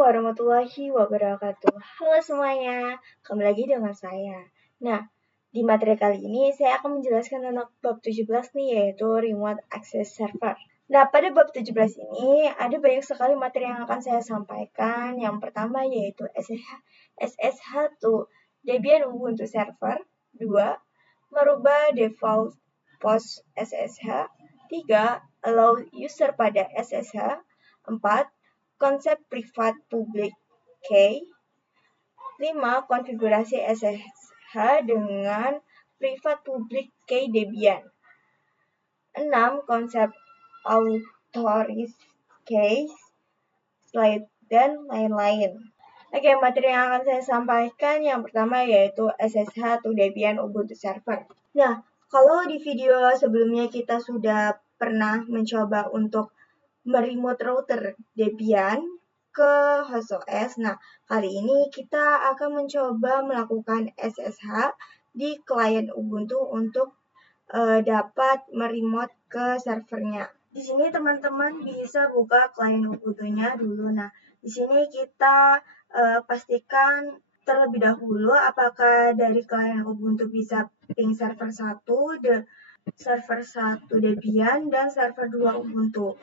warahmatullahi wabarakatuh. Halo semuanya, kembali lagi dengan saya. Nah, di materi kali ini saya akan menjelaskan tentang bab 17 nih, yaitu Remote Access Server. Nah, pada bab 17 ini ada banyak sekali materi yang akan saya sampaikan. Yang pertama yaitu SSH to Debian Ubuntu Server. 2. Merubah default post SSH. 3. Allow user pada SSH. 4. Konsep privat public key. 5. Konfigurasi SSH dengan privat public key Debian. 6. Konsep authorized keys, slide, dan lain-lain. Oke, materi yang akan saya sampaikan yang pertama yaitu SSH to Debian Ubuntu Server. Nah, kalau di video sebelumnya kita sudah pernah mencoba untuk meremote router Debian ke host OS. Nah, kali ini kita akan mencoba melakukan SSH di klien Ubuntu untuk dapat meremote ke servernya. Di sini teman-teman bisa buka klien Ubuntu-nya dulu. Nah, di sini kita pastikan terlebih dahulu apakah dari klien Ubuntu bisa ping server 1, server 1 Debian, dan server 2 Ubuntu.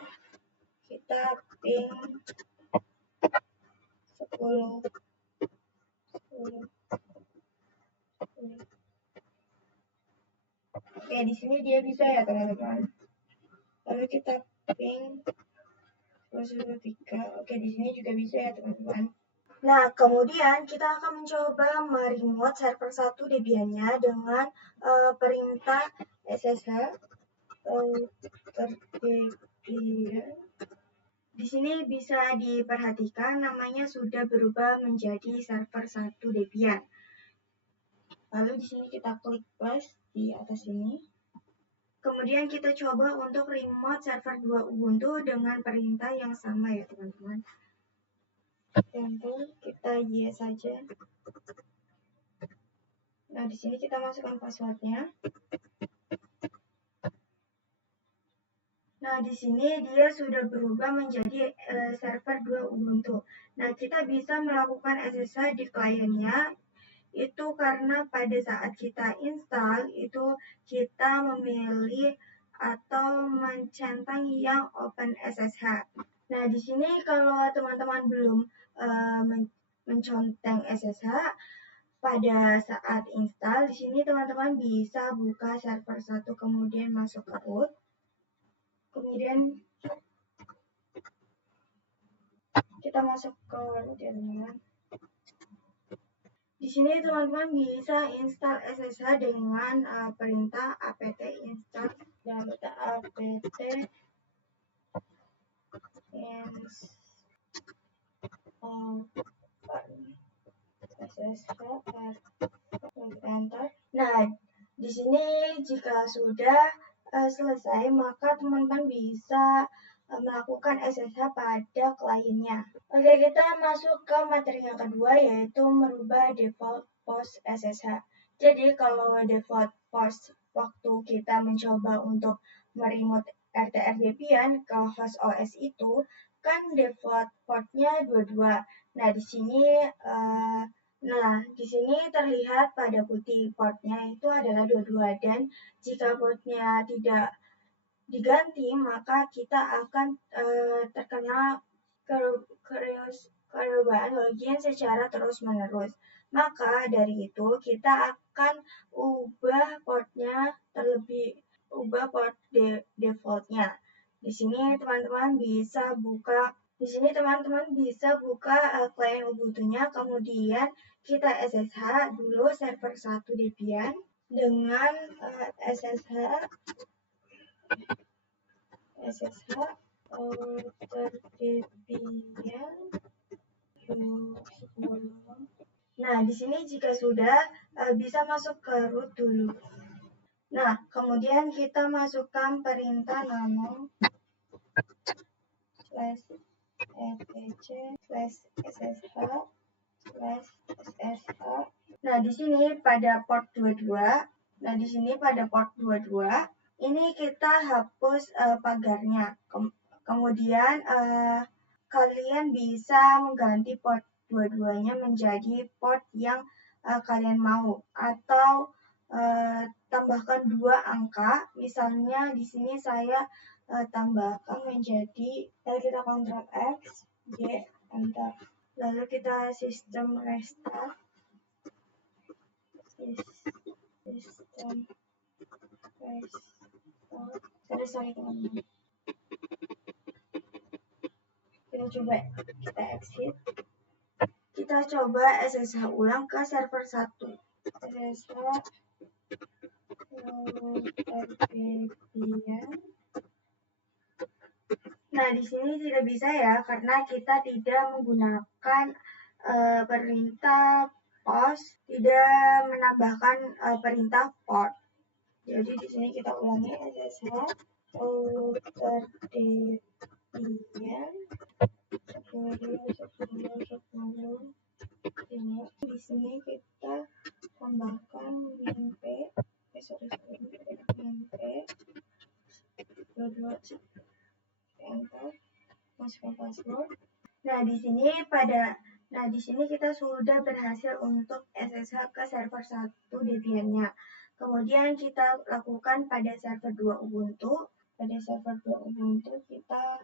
Kita ping 10. Oke, di sini dia bisa ya teman-teman. Lalu kita ping 10.3. Oke, di sini juga bisa ya teman-teman. Nah, kemudian kita akan mencoba meremote server 1 Debiannya dengan perintah SSH Debian. Di sini bisa diperhatikan namanya sudah berubah menjadi server 1 Debian. Lalu di sini kita klik plus di atas ini. Kemudian kita coba untuk remote server 2 Ubuntu dengan perintah yang sama ya teman-teman. Enter, kita yes saja. Nah, di sini kita masukkan passwordnya. Nah, di sini dia sudah berubah menjadi server 2 Ubuntu. Nah, kita bisa melakukan SSH di kliennya itu karena pada saat kita install itu kita memilih atau mencentang yang Open SSH. Nah, di sini kalau teman-teman belum mencentang SSH pada saat install, di sini teman-teman bisa buka server 1 kemudian masuk ke root. Kemudian kita masuk ke root ya teman-teman. Di sini teman-teman bisa install SSH dengan perintah apt install dan apt install SSH enter. Nah, di sini jika sudah selesai maka teman-teman bisa melakukan SSH pada kliennya. Oke, kita masuk ke materi yang kedua yaitu merubah default post SSH. Jadi kalau default post waktu kita mencoba untuk meremote RTR Debian ke host OS itu kan default portnya 22. Nah, di sini terlihat pada putih portnya itu adalah 22 dan jika portnya tidak diganti maka kita akan terkena perubahan login secara terus-menerus. Maka dari itu kita akan ubah port defaultnya. Di sini teman-teman bisa buka klien Ubuntu-nya, kemudian kita SSH dulu server 1 Debian dengan SSH Debian. Nah, di sini jika sudah bisa masuk ke root dulu. Nah, kemudian kita masukkan perintah nano /etc/ssh/ssh. Nah, di sini pada port 22. Ini kita hapus pagarnya. Kemudian kalian bisa mengganti port dua-duanya menjadi port yang kalian mau, atau tambahkan 2 angka. Misalnya di sini saya tambahkan menjadi, lalu kita Ctrl X, Y, enter. Lalu kita sistem restart, sistem restart. Sorry teman-teman. Kita coba, kita exit. Kita coba SSH ulang ke server 1. SSH Debian. Nah, di sini tidak bisa ya, karena kita tidak menggunakan perintah post, tidak menambahkan perintah port. Jadi di sini kita ulangi SSH router Debian 10.10.10. Di sini kita tambahkan minp, minp 22, enter, masukkan password. Nah, di sini kita sudah berhasil untuk SSH ke server 1 Debian-nya. Kemudian kita lakukan pada server 2 Ubuntu. Pada server 2 Ubuntu kita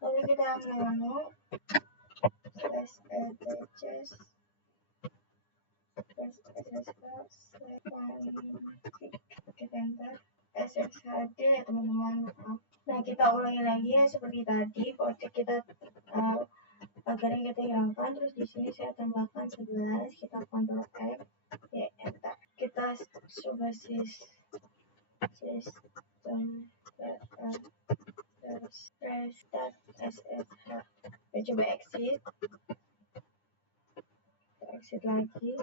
lalu kita nano /etc kita enter SSHD ya teman-teman. Nah, kita ulangi lagi ya seperti tadi. Port kita agar kita hilangkan, terus di sini saya tambahkan 11, kita Ctrl F, ya enter. Kita coba sistem restart SSH. Kita coba exit. Kita exit lagi.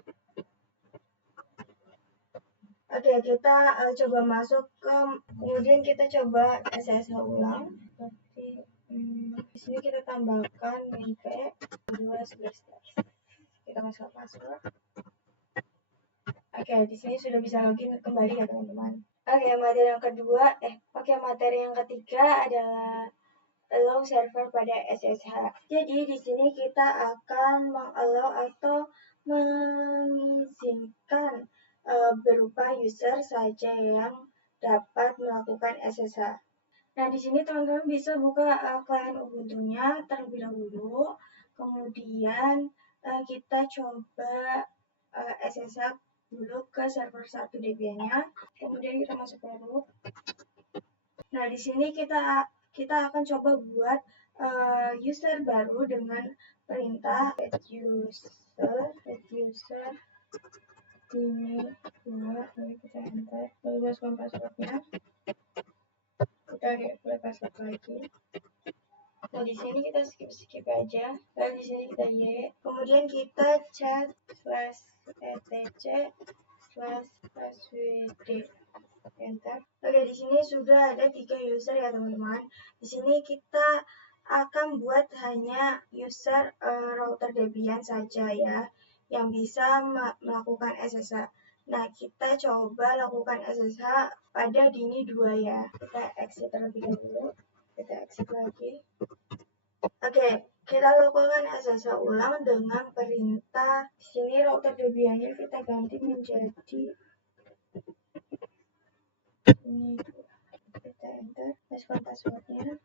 Oke, kita coba masuk ke, kemudian kita coba SSH ulang. Seperti di sini kita tambahkan minp 211. Kita masuk password. Oke, di sini sudah bisa login kembali ya teman-teman. Oke, materi yang ketiga adalah allow server pada SSH. Jadi di sini kita akan mengallow atau mengizinkan berupa user saja yang dapat melakukan SSH. Nah, di sini teman-teman bisa buka klien Ubuntu-nya terlebih dahulu. Kemudian kita coba SSH dulu ke server 1 Debian-nya. Kemudian kita masuk ke root. Nah, di sini kita akan coba buat user baru dengan perintah user ini 2, lalu kita enter, lalu masukkan passwordnya. Kita boleh password lagi. Nah, di sini kita skip aja. Lalu di sini kita y. Kemudian kita chat /etc/svd. Enter. Oke, di sini sudah ada 3 user ya teman-teman. Di sini kita akan buat hanya user router Debian saja ya, yang bisa melakukan SSH. Nah, kita coba lakukan SSH pada Dini 2 ya. Kita exit terlebih dahulu. Kita exit lagi. Oke, kita lakukan SSH ulang dengan perintah. Di sini router Debian-nya kita ganti menjadi ini. Kita enter, masukkan passwordnya.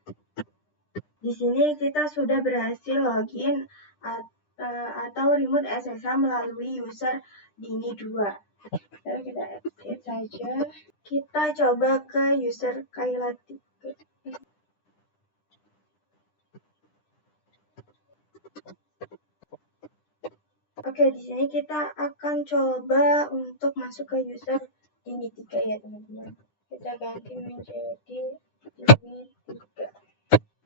Di sini kita sudah berhasil login atau remote SSH melalui user Dini 2. Lalu kita exit saja. Kita coba ke user Kayla 3. Oke, di sini kita akan coba untuk masuk ke user Dini 3 ya teman-teman. Kita ganti menjadi Dini 3.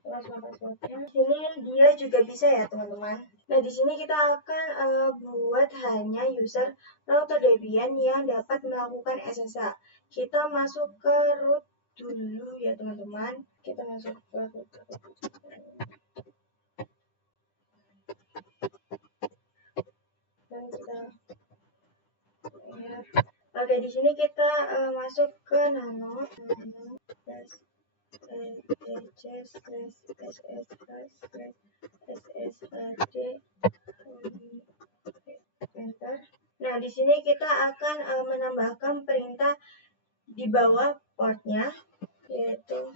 Passwordnya. Di sini dia juga bisa ya teman-teman. Nah, di sini kita akan buat hanya user router Debian yang dapat melakukan SSH. Kita masuk ke root dulu ya teman-teman. Kita masuk ke root. Dan kita Oke, di sini kita masuk ke nano plus enter. Nah, di sini kita akan menambahkan perintah di bawah portnya, yaitu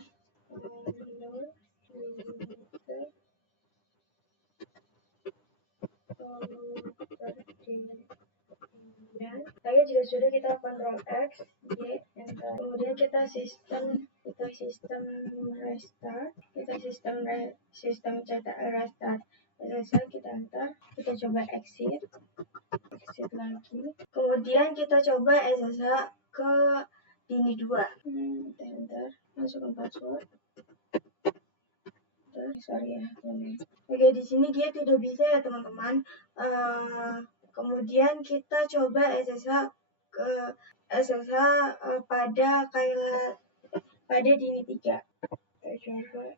saya juga sudah kita Ctrl X, Y, enter. Kemudian kita sistem restart, sistem cetak restart. Selesai, kita enter. Kita coba exit lagi. Kemudian kita coba SSH ke Dini 2. Enter. Masukkan password. Sorry ya, teman-teman. Oke, di sini dia tidak bisa ya, teman-teman. Kemudian kita coba SSH pada Dini 3. Kita coba.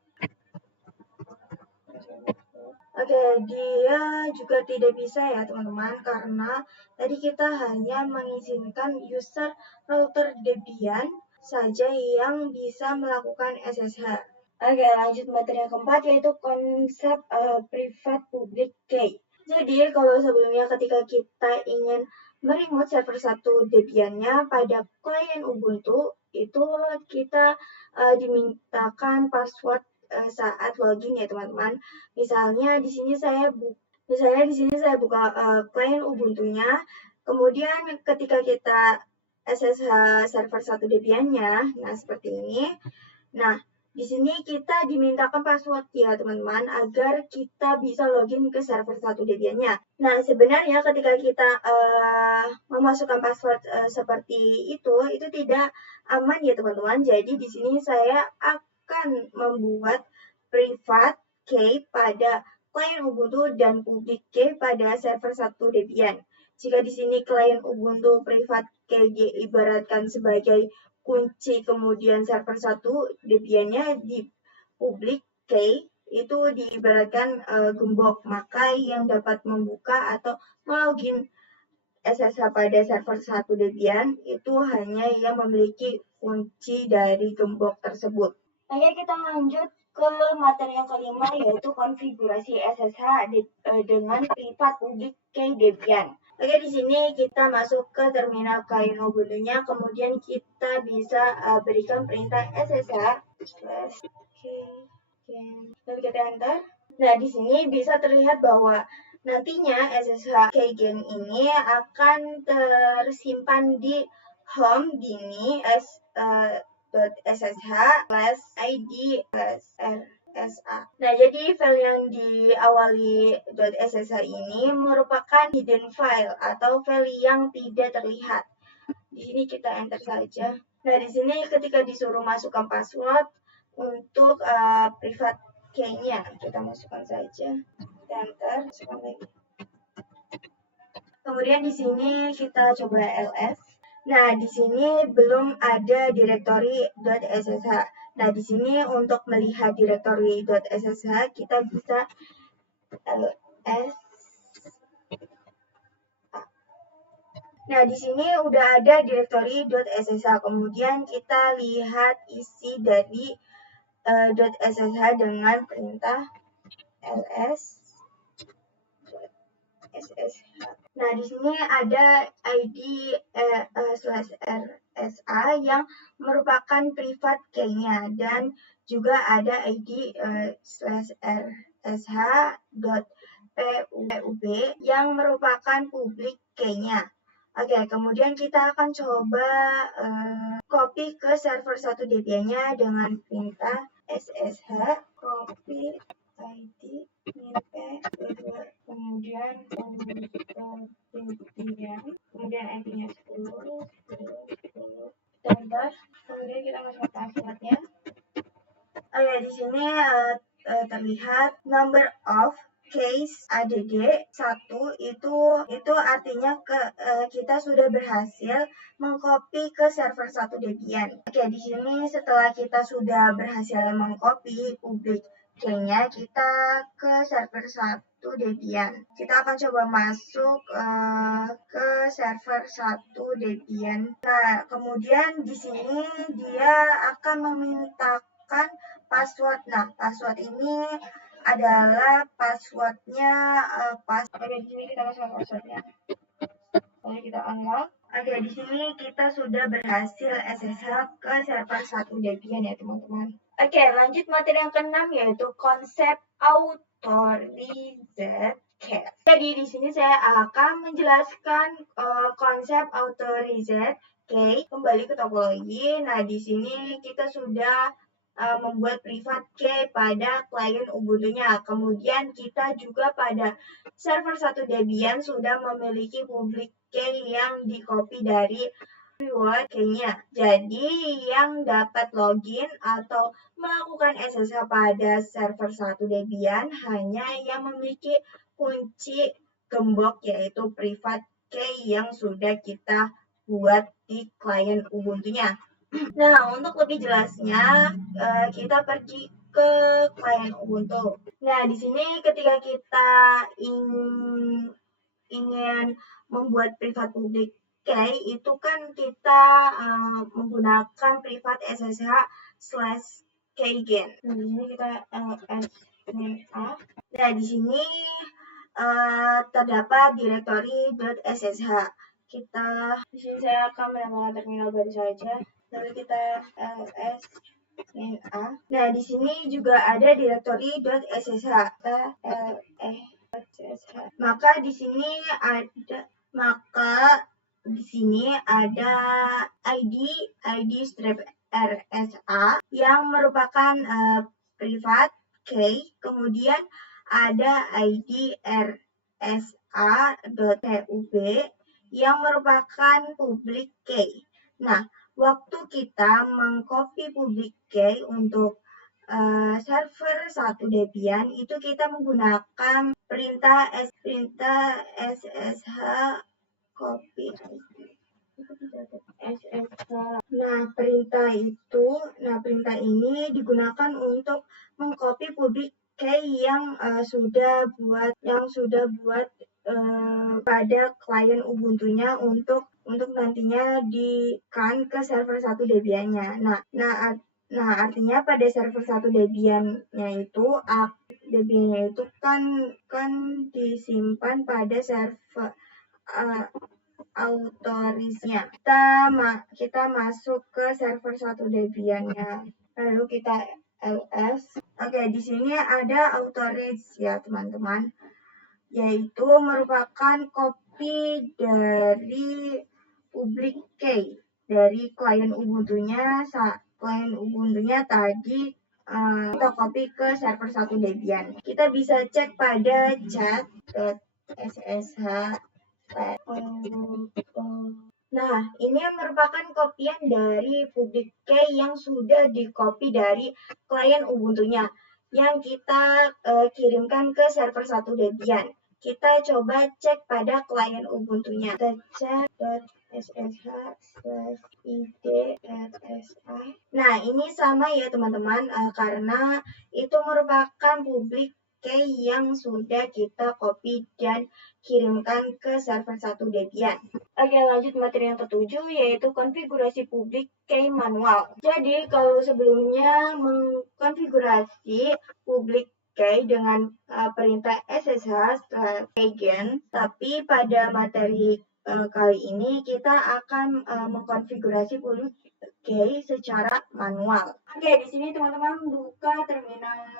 Oke, dia juga tidak bisa ya, teman-teman, karena tadi kita hanya mengizinkan user router Debian saja yang bisa melakukan SSH. Oke, lanjut materi yang keempat, yaitu konsep private public key. Jadi, kalau sebelumnya ketika kita ingin meremote server 1 Debian-nya pada klien Ubuntu, itu kita dimintakan password saat login ya, teman-teman. Misalnya di sini saya buka klien Ubuntu-nya, kemudian ketika kita SSH server 1 Debian-nya, nah seperti ini. Nah, di sini kita dimintakan password ya, teman-teman, agar kita bisa login ke server 1 Debian-nya. Nah, sebenarnya ketika kita memasukkan password seperti itu tidak aman ya, teman-teman. Jadi di sini saya akan membuat private key pada klien Ubuntu dan public key pada server 1 Debian. Jika di sini klien Ubuntu private key diibaratkan sebagai kunci, kemudian server 1 Debian-nya di public key itu diibaratkan gembok, maka yang dapat membuka atau melogin SSH pada server 1 Debian itu hanya yang memiliki kunci dari gembok tersebut. Oke, kita lanjut ke materi yang kelima, yaitu konfigurasi SSH dengan private public key Debian. Oke, di sini kita masuk ke terminal klien Ubuntu-nya, kemudian kita bisa berikan perintah SSH/k, lalu kita enter. Nah, di sini bisa terlihat bahwa nantinya SSH keygen ini akan tersimpan di home Dini .ssh/id/rsa. Nah, jadi file yang diawali .ssh ini merupakan hidden file atau file yang tidak terlihat. Di sini kita enter saja. Nah, di sini ketika disuruh masukkan password untuk private key-nya, kita masukkan saja. Kita enter, masukkan lagi. Kemudian di sini kita coba ls. Nah, di sini belum ada direktori .ssh. Nah, di sini untuk melihat direktori .ssh kita bisa ls. Nah, di sini udah ada direktori .ssh. Kemudian kita lihat isi dari .ssh dengan perintah ls .ssh. Nah, di sini ada ID /rsa yang merupakan private key-nya dan juga ada ID /rsh.pub yang merupakan public key-nya. Oke, kemudian kita akan coba copy ke server 1 Debian-nya dengan perintah ssh copy ID kemudian kemudian ID-nya 10, enter. Kemudian kita masukkan passwordnya. Di sini terlihat number of case add 1 itu artinya kita sudah berhasil mengcopy ke server 1 Debian. Oke, di sini setelah kita sudah berhasil mengcopy public key-nya, kita ke server 1 Debian. Kita akan coba masuk ke server 1 Debian. Nah, kemudian di sini dia akan memintakan password. Nah, password ini adalah passwordnya Oke, di sini kita masukkan passwordnya. Lalu kita unlock. Oke, di sini kita sudah berhasil SSH ke server 1 Debian ya teman-teman. Oke, lanjut materi yang keenam yaitu konsep authorized cache. Jadi di sini saya akan menjelaskan konsep authorized cache. Kembali ke topologi. Nah, di sini kita sudah membuat private key pada klien Ubuntu-nya. Kemudian kita juga pada server 1 Debian sudah memiliki public key yang di-copy dari reward key-nya. Jadi yang dapat login atau melakukan SSH pada server 1 Debian hanya yang memiliki kunci gembok yaitu private key yang sudah kita buat di klien Ubuntu-nya. Nah, untuk lebih jelasnya, kita pergi ke klien Ubuntu. Nah, di sini ketika kita ingin membuat privat public key, itu kan kita menggunakan privat SSH/keygen. Nah, di sini kita ls-a. Nah, di sini terdapat directory .ssh. Di sini saya akan menambahkan terminal baru saja. Lalu kita ls -a. Nah, di sini juga ada directory .ssh. Maka di sini ada id/rsa yang merupakan private key, kemudian ada id/rsa.pub yang merupakan public key. Nah, waktu kita mengcopy public key untuk server 1 Debian itu kita menggunakan perintah ssh copy ssh. Nah, perintah ini digunakan untuk mengcopy public key yang sudah buat pada klien Ubuntu-nya untuk nantinya ke server 1 Debian-nya. Nah, artinya pada server 1 Debian-nya itu kan disimpan pada server autorisnya. Kita masuk ke server 1 Debian-nya. Lalu kita ls. Oke, di sini ada authorize ya, teman-teman. Yaitu merupakan copy dari public key dari klien Ubuntu-nya tadi kita copy ke server 1 Debian. Kita bisa cek pada chat.ssh. Nah, ini merupakan kopian dari public key yang sudah di-copy dari klien Ubuntu-nya yang kita kirimkan ke server 1 Debian. Kita coba cek pada klien Ubuntu-nya. Kita cek.ssh/id/rsa. Nah, ini sama ya teman-teman karena itu merupakan public key yang sudah kita copy dan kirimkan ke server 1 Debian. Oke, lanjut materi yang ketujuh yaitu konfigurasi public key manual. Jadi, kalau sebelumnya mengkonfigurasi public key dengan perintah ssh/keygen, tapi pada materi kali ini kita akan mengkonfigurasi public key secara manual. Oke, di sini teman-teman buka terminal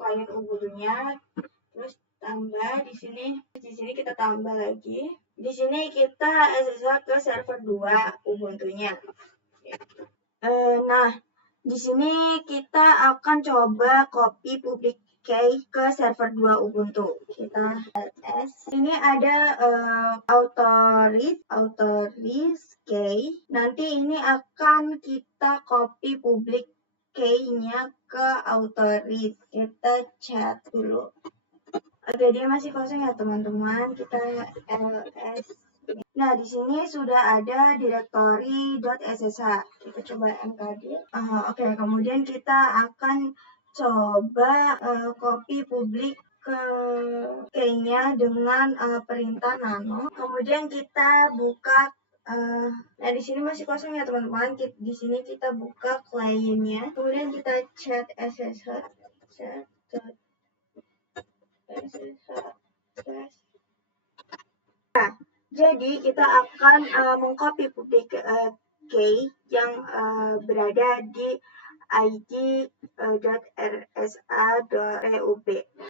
klien Ubuntu-nya, terus tambah di sini kita tambah lagi. Di sini kita SSH ke server 2 Ubuntu-nya. Nah, di sini kita akan coba copy public key ke server 2 Ubuntu. Kita ls. Ini ada authorize key. Nanti ini akan kita copy public key-nya ke authorize. Kita chat dulu. Oke, dia masih kosong ya teman-teman. Kita ls. Nah, di sini sudah ada directory .ssh. Kita coba mkd. Oke, kemudian kita akan coba copy public ke key-nya dengan perintah nano. Kemudian kita buka nah di sini masih kosong ya teman-teman. Di sini kita buka kliennya. Kemudian kita chat SSH, chat SSH. Nah, jadi kita akan mengcopy public key yang berada di id.rsa.eub.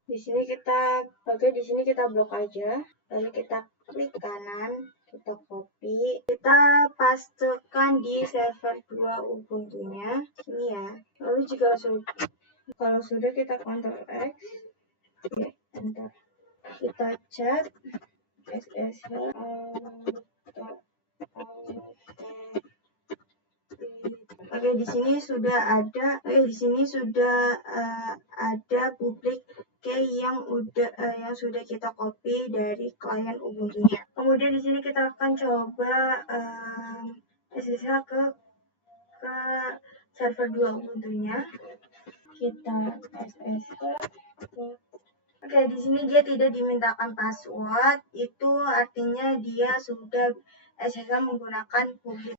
Di sini kita blok aja, lalu kita klik kanan, kita copy, kita pastekan di server 2 Ubuntu-nya, ini ya. Lalu kalau sudah kita Ctrl X, enter. Kita chat SSH Oke, di sini sudah ada public key yang sudah kita copy dari klien Ubuntu-nya. Kemudian di sini kita akan coba SSH ke server 2 Ubuntu-nya. Kita SSH. Oke, di sini dia tidak dimintakan password, itu artinya dia sudah SSH menggunakan public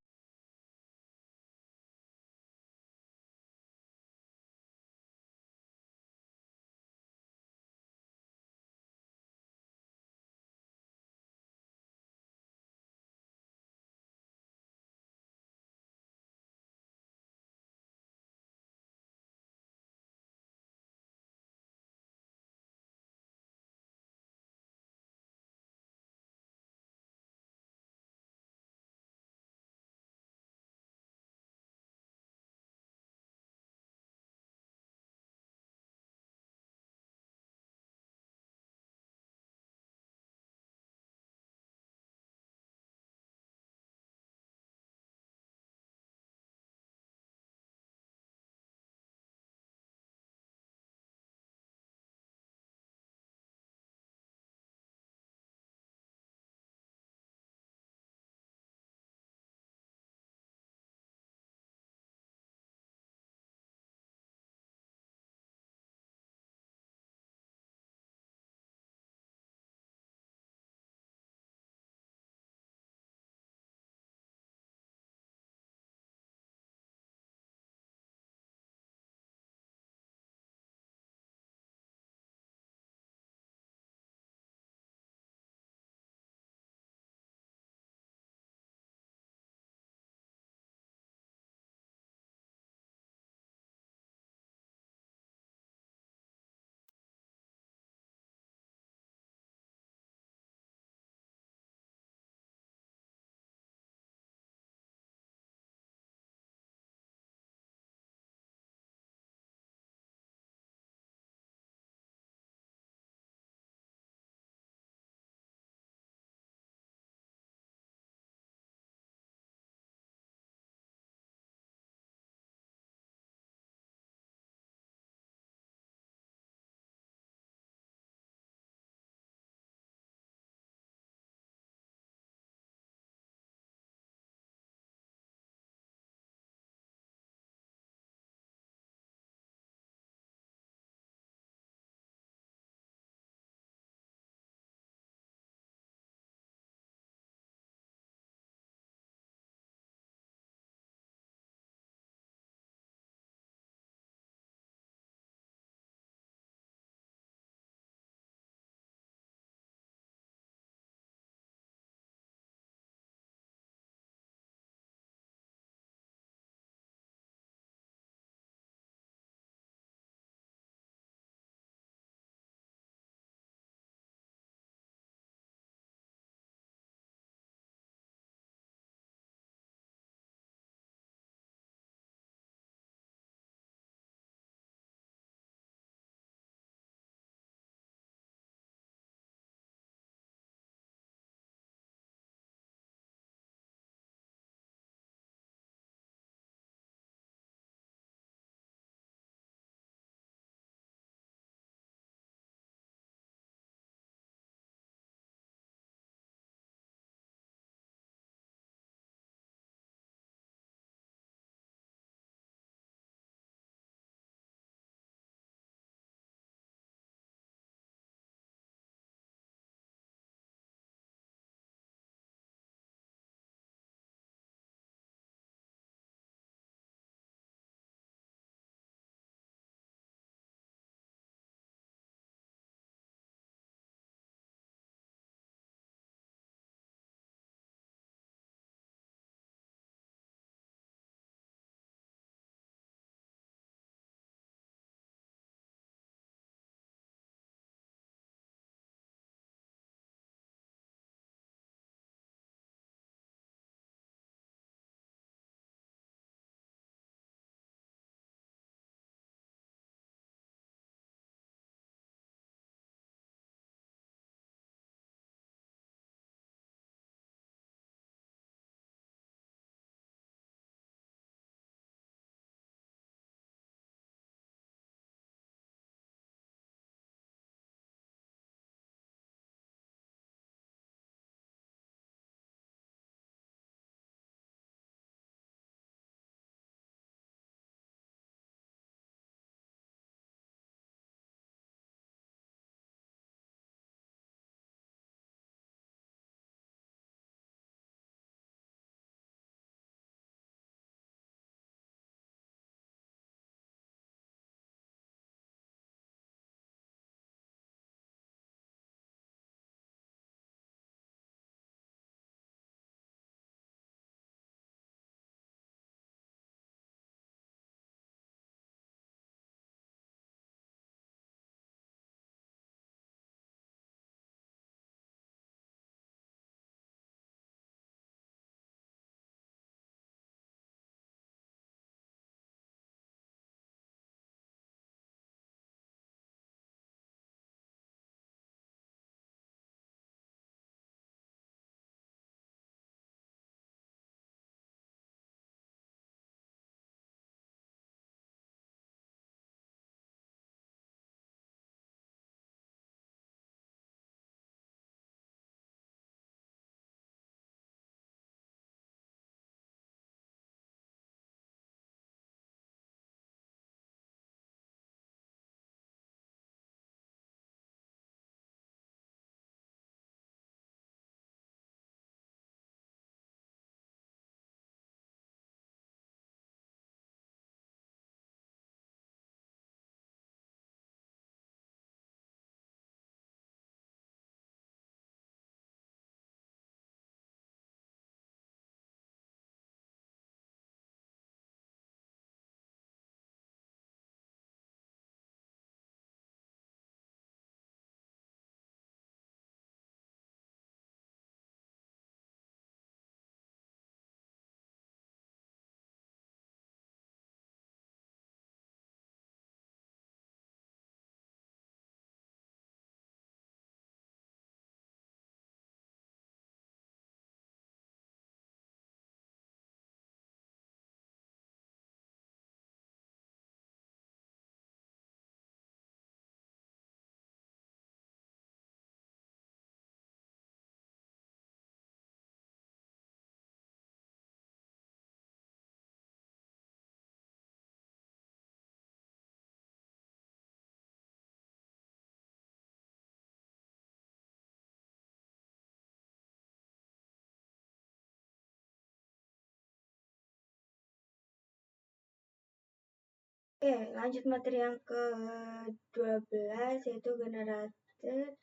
Oke, lanjut materi yang ke-12 yaitu generated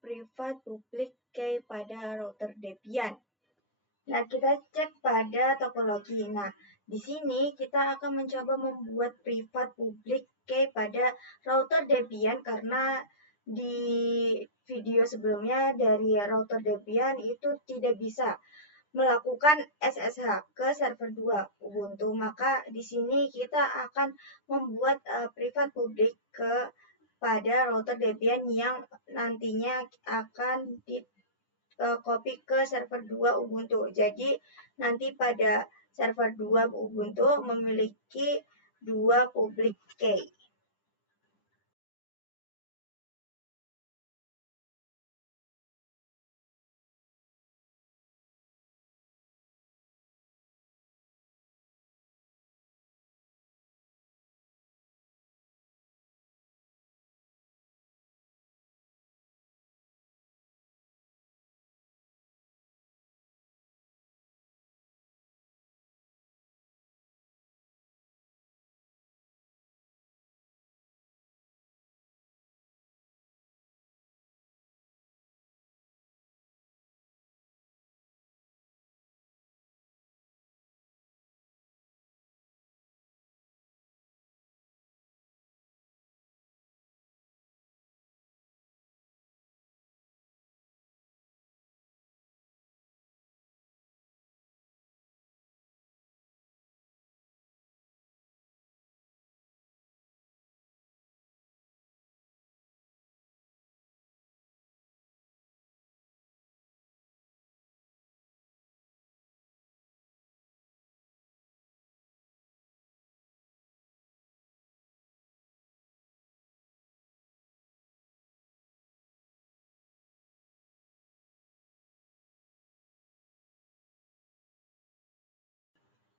privat public key pada router Debian. Nah, kita cek pada topologi. Nah, di sini kita akan mencoba membuat privat public key pada router Debian karena di video sebelumnya dari router Debian itu tidak bisa melakukan SSH ke server 2 Ubuntu. Maka di sini kita akan membuat privat publik ke pada router Debian yang nantinya akan di copy ke server 2 Ubuntu. Jadi nanti pada server 2 Ubuntu memiliki dua public key.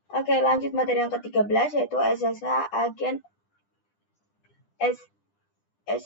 Oke, lanjut materi yang ke-13 yaitu SSH agen SSHADD.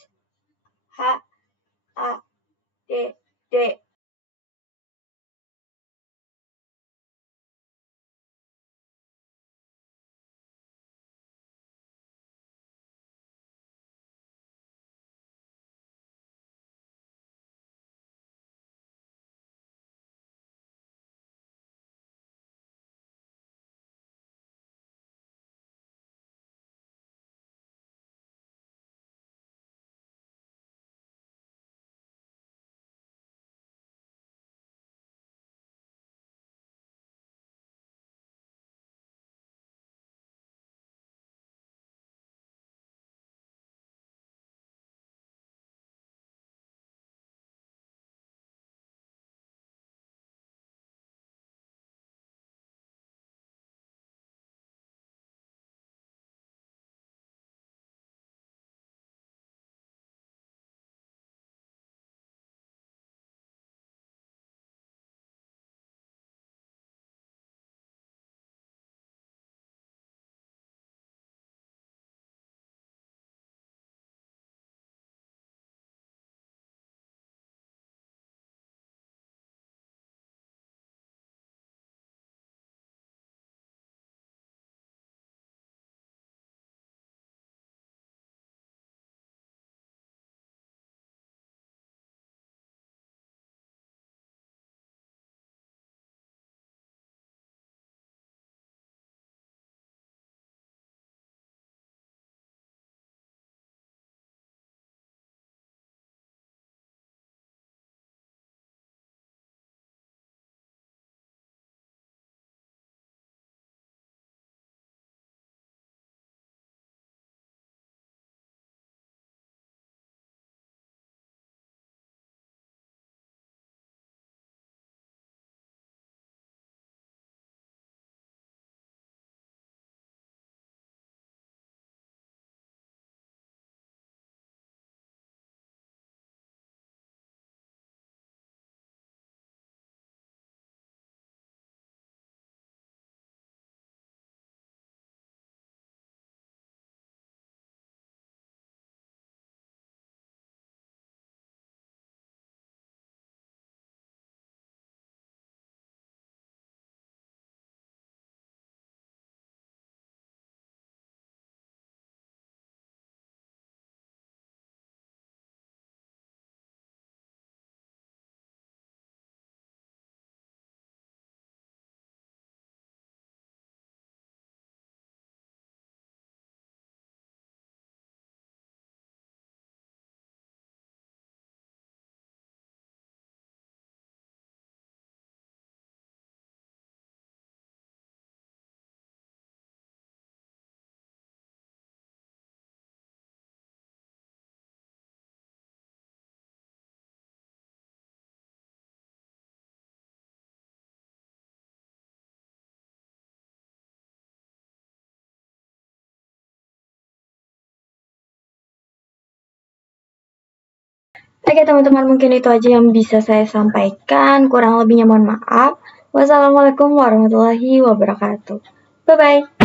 Oke teman-teman, mungkin itu aja yang bisa saya sampaikan. Kurang lebihnya mohon maaf. Wassalamualaikum warahmatullahi wabarakatuh. Bye-bye.